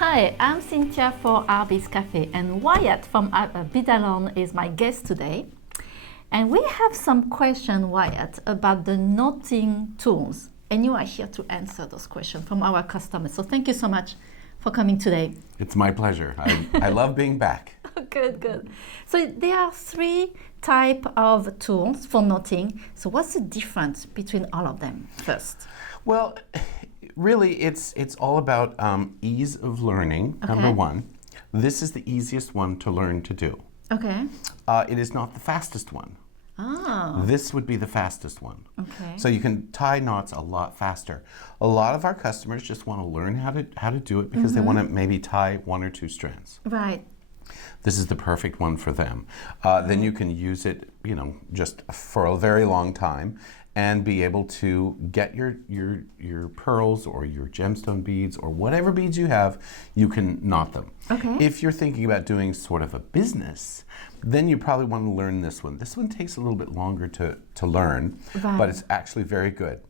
Hi, I'm Cynthia for Artbeads Cafe, and Wyatt from Beadalon is my guest today. And we have some questions, Wyatt, about the knotting tools. And you are here to answer those questions from our customers. So thank you so much for coming today. It's my pleasure. I love being back. Good, good. So there are three types of tools for knotting. So what's the difference between all of them first? Well, really, it's all about ease of learning, number one. This is the easiest one to learn to do. Okay. It is not the fastest one. Oh. This would be the fastest one. Okay. So you can tie knots a lot faster. A lot of our customers just want to learn how to do it because they want to maybe tie one or two strands. Right. This is the perfect one for them. Then you can use it, just for a very long time and be able to get your pearls or your gemstone beads or whatever beads you have, you can knot them. Okay. If you're thinking about doing sort of a business, then you probably want to learn this one. This one takes a little bit longer to learn, but it's actually very good.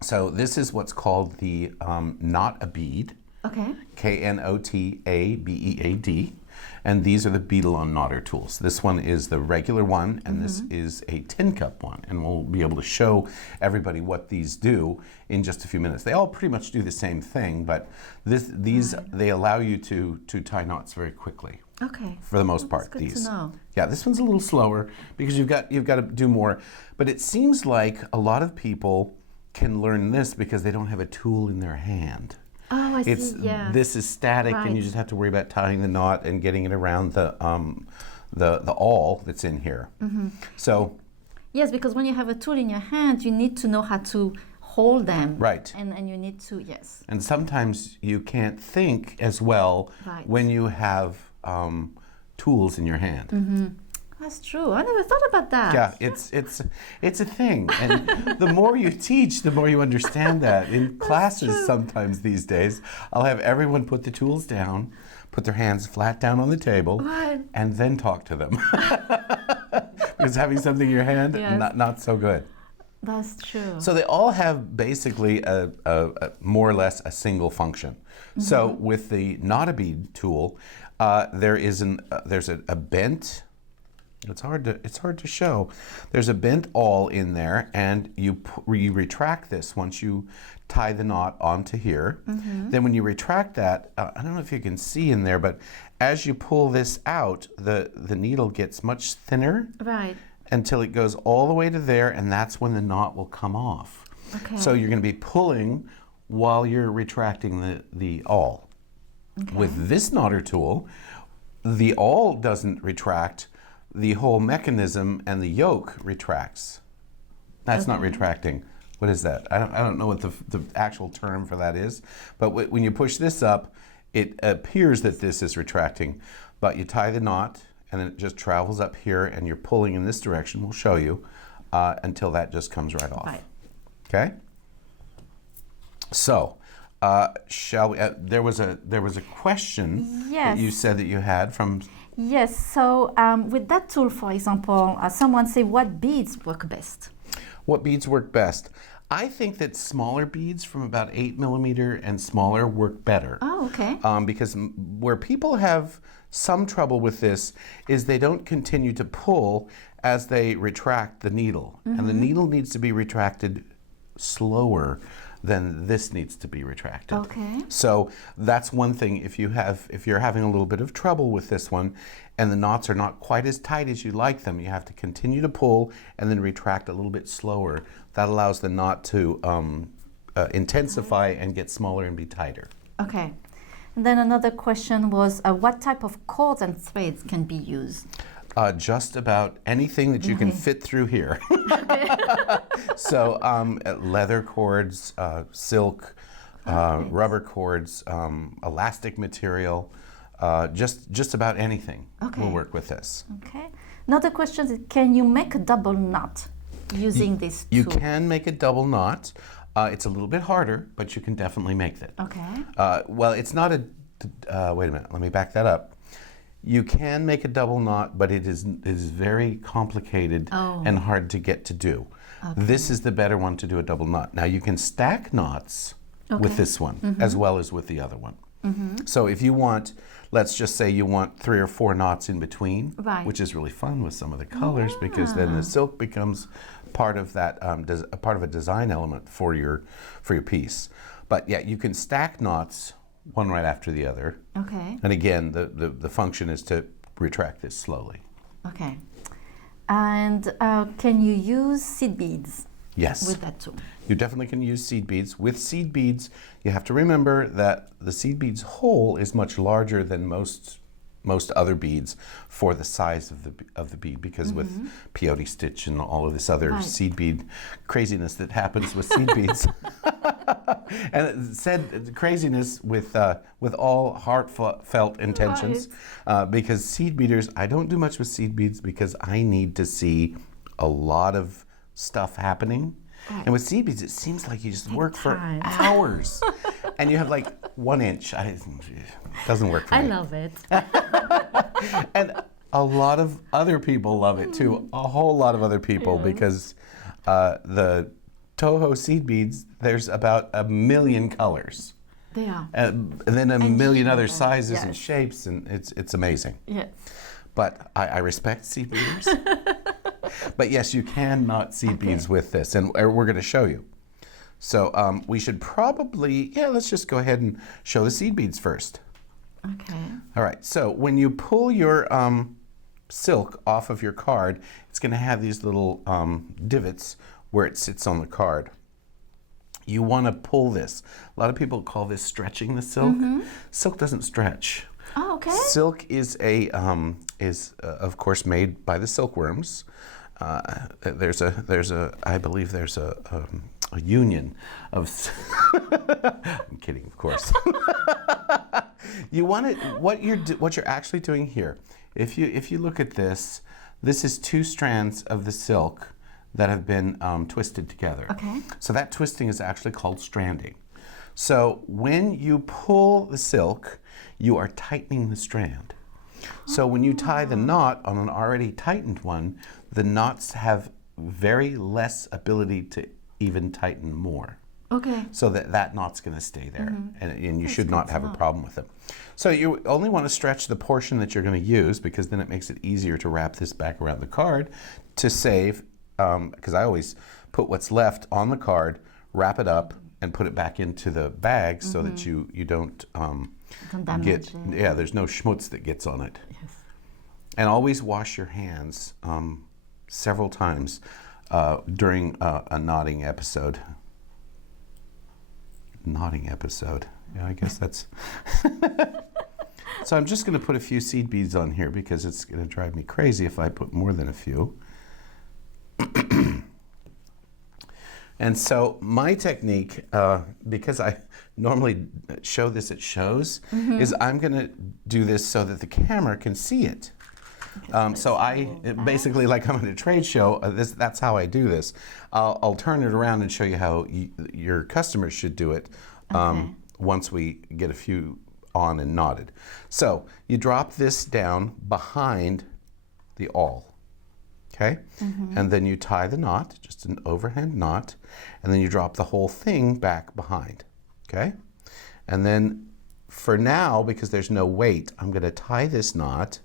So this is what's called the Knot-A-Bead. Okay. K-N-O-T-A-B-E-A-D. And these are the Beadalon Knotter Tools. This one is the regular one, and this is a tin cup one. And we'll be able to show everybody what these do in just a few minutes. They all pretty much do the same thing, but these they allow you to tie knots very quickly. Okay. For the most part, That's good these. to know. Yeah, this one's a little slower because you've got to do more. But it seems like a lot of people can learn this because they don't have a tool in their hand. Oh, I see. Yeah. This is static, and you just have to worry about tying the knot and getting it around the awl that's in here. So. Yes, because when you have a tool in your hand, you need to know how to hold them. Right. And you need to, yes. And sometimes you can't think as well when you have tools in your hand. That's true. I never thought about that. Yeah, it's a thing, and the more you teach, the more you understand that. In classes, sometimes these days, I'll have everyone put the tools down, put their hands flat down on the table, and then talk to them. Because having something in your hand, not so good. That's true. So they all have basically a more or less a single function. So with the Knot-A-Bead tool, there's a bent. It's hard to show. There's a bent awl in there, and you retract this once you tie the knot onto here. Then when you retract that, I don't know if you can see in there, but as you pull this out, the needle gets much thinner. Right. Until it goes all the way to there, and that's when the knot will come off. Okay. So you're going to be pulling while you're retracting the awl. Okay. With this knotter tool, the awl doesn't retract. The whole mechanism and the yoke retracts. That's not retracting. What is that? I don't know what the actual term for that is. But when you push this up, it appears that this is retracting. But you tie the knot, and then it just travels up here, and you're pulling in this direction. We'll show you until that just comes right off. Right. Okay. So, shall we? There was a question that you said that you had from. Yes. So with that tool, for example, someone say, what beads work best? What beads work best? I think that smaller beads from about 8 millimeter and smaller work better. Oh, okay. Because where people have some trouble with this is they don't continue to pull as they retract the needle. And the needle needs to be retracted slower than this needs to be retracted. Okay. So that's one thing. If you're having a little bit of trouble with this one and the knots are not quite as tight as you like them, you have to continue to pull and then retract a little bit slower. That allows the knot to intensify and get smaller and be tighter. Okay. And then another question was, what type of cords and threads can be used? Just about anything that you can fit through here. So leather cords, silk, rubber cords, elastic material, just about anything will work with this. Okay. Another question is, can you make a double knot using this tool? You can make a double knot. It's a little bit harder, but you can definitely make that. Okay. Well, it's not a, wait a minute, let me back that up. You can make a double knot, but it is very complicated and hard to get to do. This is the better one to do a double knot. Now you can stack knots with this one as well as with the other one. So if you want, let's just say you want 3 or 4 knots in between, Right. which is really fun with some of the colors because then the silk becomes part of that, part of a design element for your piece. But yeah, you can stack knots one right after the other. Okay. And again, the function is to retract this slowly. Okay. And can you use seed beads Yes. with that tool? You definitely can use seed beads. With seed beads, you have to remember that the seed bead's hole is much larger than most other beads for the size of the bead, because with peyote stitch and all of this other seed bead craziness that happens with seed beads. And it said craziness with all heartfelt intentions, because seed beaders, I don't do much with seed beads because I need to see a lot of stuff happening. Right. And with seed beads, it seems like you just work for hours. And you have like 1 inch. It doesn't work for me. I love it. And a lot of other people love it too. A whole lot of other people, because the Toho seed beads, there's about 1 million colors. They are. And then a million other sizes and shapes, and it's amazing. Yes. But I respect seed beaders. But yes, you can knot seed beads with this, and we're going to show you. So we should probably, let's just go ahead and show the seed beads first. Okay. All right, so when you pull your silk off of your card, it's going to have these little divots where it sits on the card. You want to pull this. A lot of people call this stretching the silk. Silk doesn't stretch. Oh, okay. Silk is of course made by the silkworms. I believe there's a union of. I'm kidding, of course. You want it. What you're actually doing here. If you look at this, this is 2 strands of the silk that have been twisted together. Okay. So that twisting is actually called stranding. So when you pull the silk, you are tightening the strand. So when you tie the knot on an already tightened one, the knots have very less ability to even tighten more. Okay. So that knot's going to stay there, and you should not have a problem with it. So you only want to stretch the portion that you're going to use, because then it makes it easier to wrap this back around the card to save, because I always put what's left on the card, wrap it up, and put it back into the bag so that you don't get, there's no schmutz that gets on it. Yes. And always wash your hands several times during a knotting episode. Yeah, I guess that's. So I'm just going to put a few seed beads on here because it's going to drive me crazy if I put more than a few. And so my technique, because I normally show this at shows, is I'm going to do this so that the camera can see it. So basically, like I'm at a trade show, that's how I do this. I'll turn it around and show you how your customers should do it once we get a few on and knotted. So you drop this down behind the awl, okay? And then you tie the knot, just an overhand knot, and then you drop the whole thing back behind, okay? And then for now, because there's no weight, I'm going to tie this knot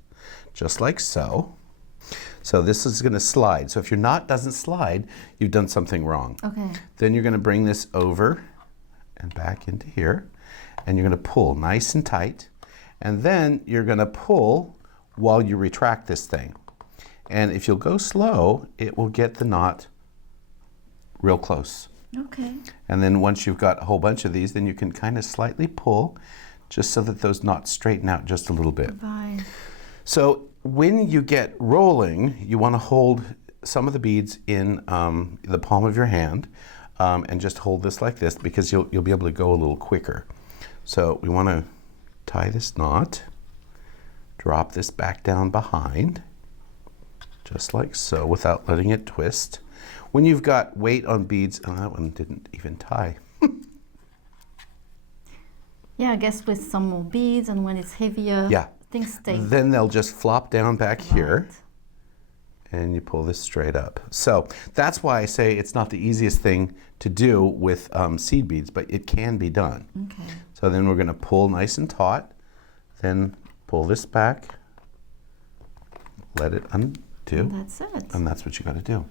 just like so. So this is going to slide. So if your knot doesn't slide, you've done something wrong. Okay. Then you're going to bring this over and back into here, and you're going to pull nice and tight, and then you're going to pull while you retract this thing. And if you'll go slow, it will get the knot real close. Okay. And then once you've got a whole bunch of these, then you can kind of slightly pull just so that those knots straighten out just a little bit. Right. So when you get rolling, you want to hold some of the beads in the palm of your hand, and just hold this like this, because you'll be able to go a little quicker. So we want to tie this knot, drop this back down behind, just like so, without letting it twist. When you've got weight on beads, oh, that one didn't even tie. Yeah, I guess with some more beads, and when it's heavier, things stay. Then they'll just flop down back here, and you pull this straight up. So that's why I say it's not the easiest thing to do with seed beads, but it can be done. Okay. So then we're going to pull nice and taut, then pull this back, let it undo, And that's it. and that's what you got to do.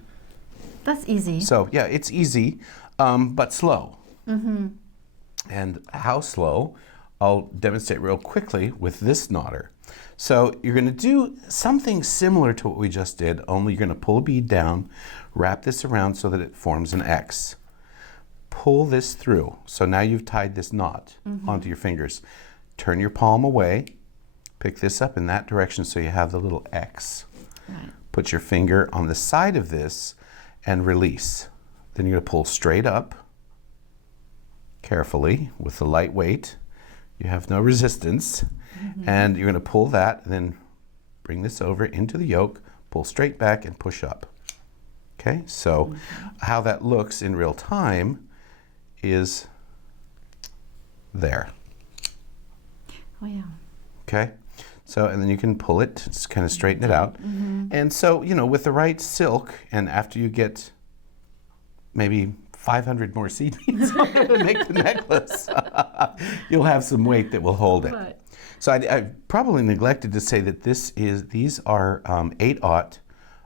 That's easy. So yeah, it's easy, but slow. And how slow, I'll demonstrate real quickly with this knotter. So you're going to do something similar to what we just did, only you're going to pull a bead down, wrap this around so that it forms an X. Pull this through. So now you've tied this knot onto your fingers. Turn your palm away, pick this up in that direction so you have the little X. Right. Put your finger on the side of this and release. Then you're going to pull straight up, carefully, with the light weight. You have no resistance. And you're going to pull that, and then bring this over into the yoke, pull straight back and push up. Okay, so how that looks in real time is there. Oh yeah. Okay, so and then you can pull it, just kind of straighten it out. And so, you know, with the right silk, and after you get maybe 500 more seed beads to make the necklace, you'll have some weight that will hold it. Right. So I probably neglected to say that these are 8/0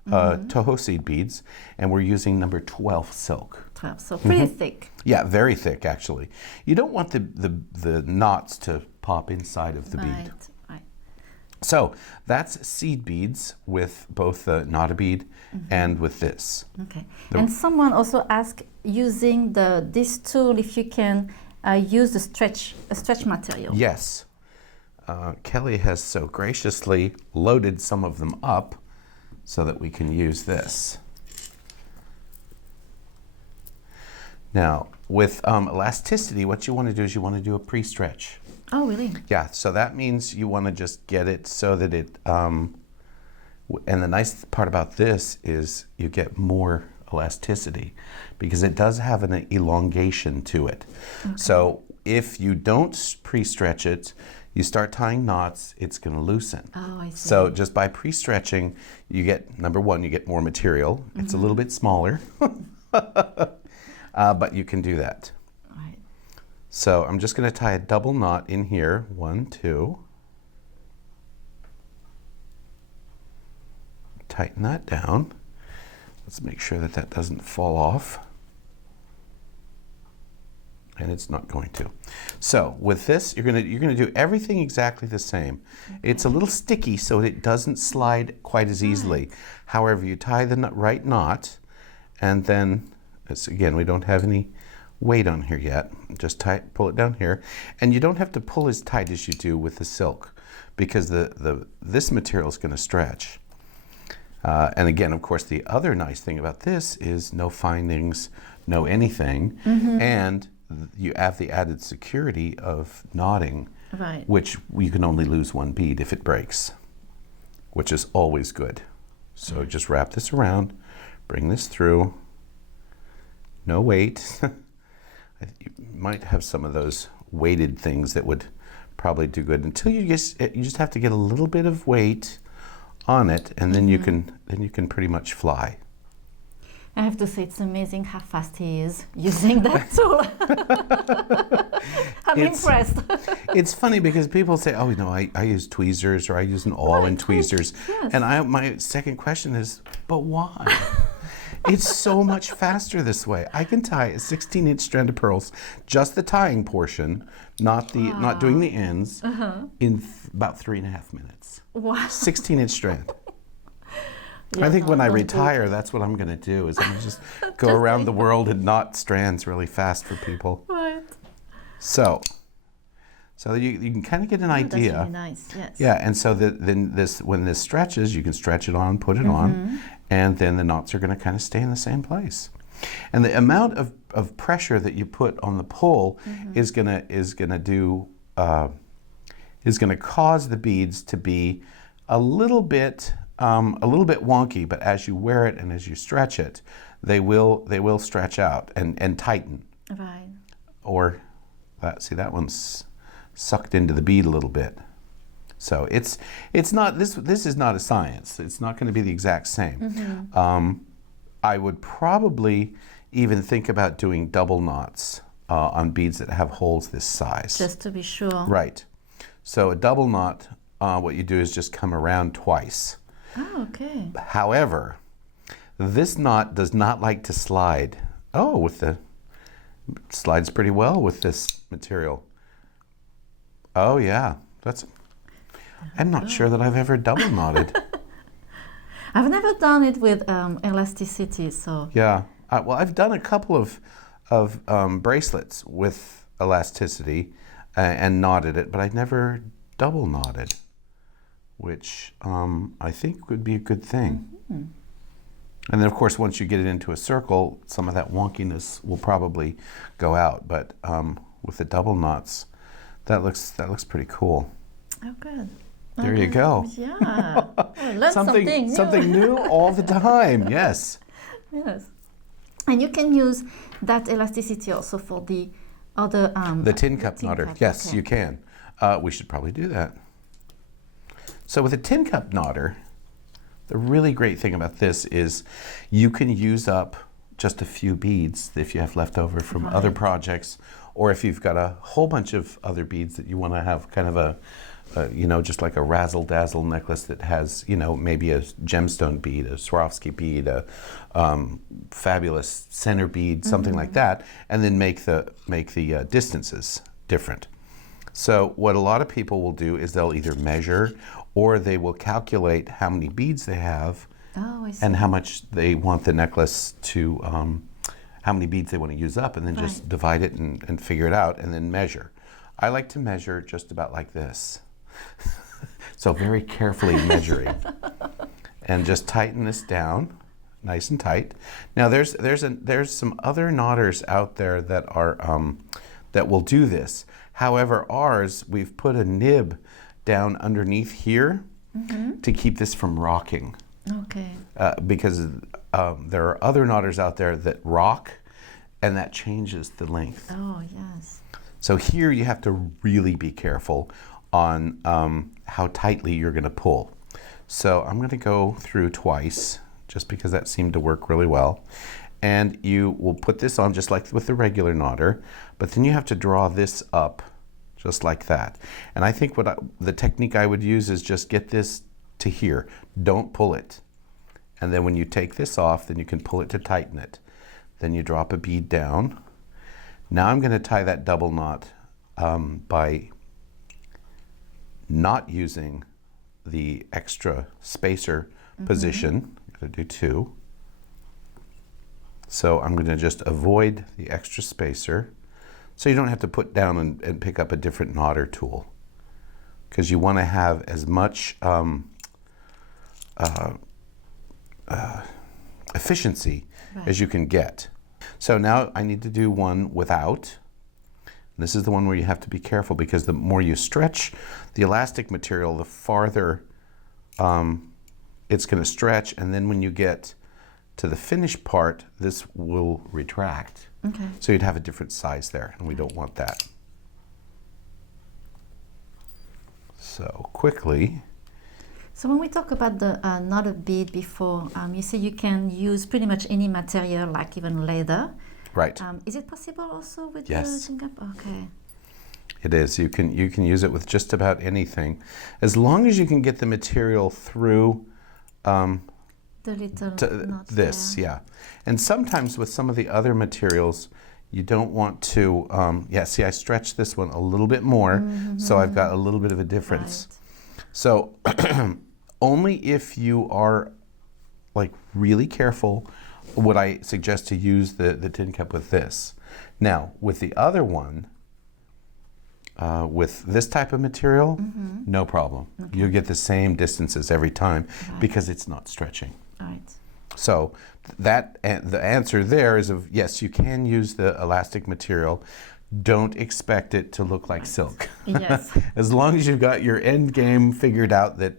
Toho seed beads, and we're using number 12 silk. 12, so pretty thick. Yeah, very thick actually. You don't want the knots to pop inside of the bead. Right. So that's seed beads with both the Knot-A-Bead and with this. Okay. And someone also asked, using this tool, if you can use a stretch material. Yes. Kelly has so graciously loaded some of them up so that we can use this. Now, with elasticity, what you want to do is you want to do a pre-stretch. Oh, really? Yeah, so that means you want to just get it so that it, and the nice part about this is you get more elasticity because it does have an elongation to it. Okay. So if you don't pre-stretch it, you start tying knots, it's going to loosen. Oh, I see. So just by pre-stretching, you get, number one, you get more material. It's a little bit smaller, but you can do that. Right. So I'm just going to tie a double knot in here. 1, 2. Tighten that down. Let's make sure that that doesn't fall off. And it's not going to. So with this, you're gonna do everything exactly the same. Okay. It's a little sticky, so it doesn't slide quite as easily. Right. However, you tie the right knot, and then again, we don't have any weight on here yet. Just pull it down here, and you don't have to pull as tight as you do with the silk, because this material is going to stretch. And again, of course, the other nice thing about this is no findings, no anything, and you have the added security of knotting, right, which you can only lose one bead if it breaks, which is always good. So just wrap this around, bring this through, no weight. You might have some of those weighted things that would probably do good until you just have to get a little bit of weight on it, and then you can pretty much fly. I have to say, it's amazing how fast he is using that tool. I'm impressed. It's funny because people say, oh, you know, I use tweezers, or I use an awl and tweezers. Yes. And my second question is, but why? It's so much faster this way. I can tie a 16-inch strand of pearls, just the tying portion, not doing the ends, in about 3.5 minutes. Wow. 16-inch strand. Yeah, I think when I retire, that's what I'm going to do, is I'm going to just go around the world and knot strands really fast for people. Right. So you can kind of get an idea. That's really nice, yes. Yeah, and so then when this stretches, you can stretch it on, put it on, and then the knots are going to kind of stay in the same place. And the amount of pressure that you put on the pull is going to cause the beads to be a little bit wonky, but as you wear it and as you stretch it, they will stretch out and tighten. Right. Or that one's sucked into the bead a little bit. So it's not this is not a science. It's not going to be the exact same. I would probably even think about doing double knots on beads that have holes this size. Just to be sure. Right. So a double knot, what you do is just come around twice. Oh, okay. However, this knot does not like to slide. Oh, slides pretty well with this material. Oh yeah, I'm not sure that I've ever double knotted. I've never done it with elasticity, so. Yeah, well, I've done a couple of bracelets with elasticity and knotted it, but I never double knotted, which I think would be a good thing. And then, of course, once you get it into a circle, some of that wonkiness will probably go out. But with the double knots, that looks pretty cool. Oh, good. There you go. Yeah. I learned something new all the time. Yes. Yes. And you can use that elasticity also for the other the tin cup knotter. Yes, okay. You can. We should probably do that. So with a tin cup knotter, the really great thing about this is you can use up just a few beads if you have left over from other projects, or if you've got a whole bunch of other beads that you want to have kind of a just like a razzle-dazzle necklace that has, maybe a gemstone bead, a Swarovski bead, a fabulous center bead, something like that, and then make the distances different. So what a lot of people will do is they'll either measure or they will calculate how many beads they have and how much they want the necklace to, how many beads they want to use up, and then just divide it and figure it out and then measure. I like to measure just about like this. So very carefully measuring and just tighten this down nice and tight. Now there's some other knotters out there that are that will do this. However, ours, we've put a nib down underneath here to keep this from rocking. Okay. Because there are other knotters out there that rock, and that changes the length. Oh, yes. So here you have to really be careful on how tightly you're going to pull. So I'm going to go through twice, just because that seemed to work really well. And you will put this on just like with the regular knotter, but then you have to draw this up just like that. And I think the technique I would use is just get this to here. Don't pull it. And then when you take this off, then you can pull it to tighten it. Then you drop a bead down. Now I'm going to tie that double knot by not using the extra spacer position. I'm going to do 2. So I'm going to just avoid the extra spacer, so you don't have to put down and pick up a different knotter tool, because you want to have as much efficiency as you can get. So now I need to do one without. This is the one where you have to be careful, because the more you stretch the elastic material, the farther it's going to stretch, and then when you get to the finished part, this will retract. Okay. So you'd have a different size there, and we don't want that. So quickly. So when we talk about the knotted bead before, you say you can use pretty much any material, like even leather. Right. Is it possible also with yes. the tin cup? Okay. It is. You can use it with just about anything, as long as you can get the material through the little knots this. there. Yeah. And sometimes with some of the other materials, you don't want to. See, I stretched this one a little bit more, so I've got a little bit of a difference. Right. So only if you are like really careful would I suggest to use the tin cup with this. Now, with the other one, with this type of material, no problem. Okay. You get the same distances every time because it's not stretching. Right. So the answer there is yes, you can use the elastic material. Don't expect it to look like silk. Yes. As long as you've got your end game figured out that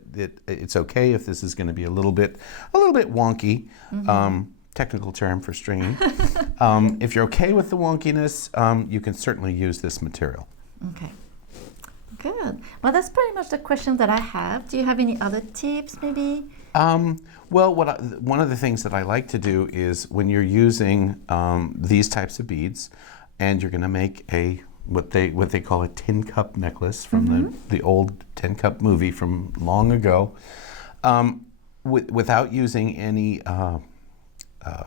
it's okay if this is going to be a little bit wonky. Technical term for stringing. If you're okay with the wonkiness, you can certainly use this material. Okay. Good. Well, that's pretty much the question that I have. Do you have any other tips, maybe? Well, one of the things that I like to do is when you're using these types of beads, and you're going to make what they call a tin cup necklace from the old tin cup movie from long ago, without using any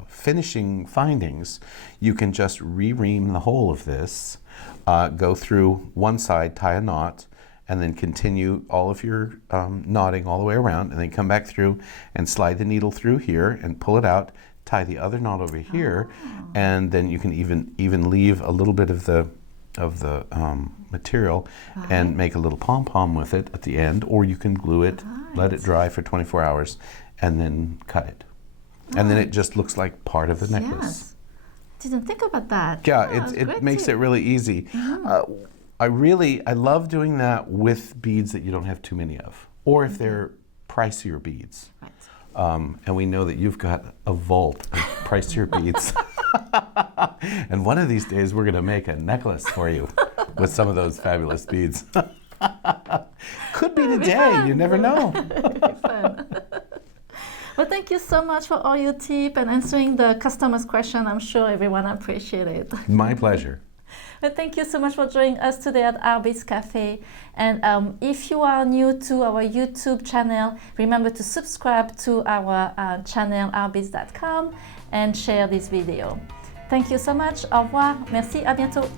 finishing findings, you can just re-ream the whole of this, go through one side, tie a knot, and then continue all of your knotting all the way around, and then come back through and slide the needle through here and pull it out, tie the other knot over here, and then you can even leave a little bit of the material and make a little pom-pom with it at the end, or you can glue it, let it dry for 24 hours, and then cut it. And then it just looks like part of the necklace. Yes. Didn't think about that. Yeah, it makes it really easy. I love doing that with beads that you don't have too many of, or if they're pricier beads. Right. And we know that you've got a vault of pricier beads. And one of these days we're going to make a necklace for you with some of those fabulous beads. Could be today, you never know. Fun. Well, thank you so much for all your tips and answering the customers' question. I'm sure everyone appreciates it. My pleasure. Well, thank you so much for joining us today at Artbeads Cafe. And if you are new to our YouTube channel, remember to subscribe to our channel artbeads.com and share this video. Thank you so much. Au revoir. Merci. À bientôt.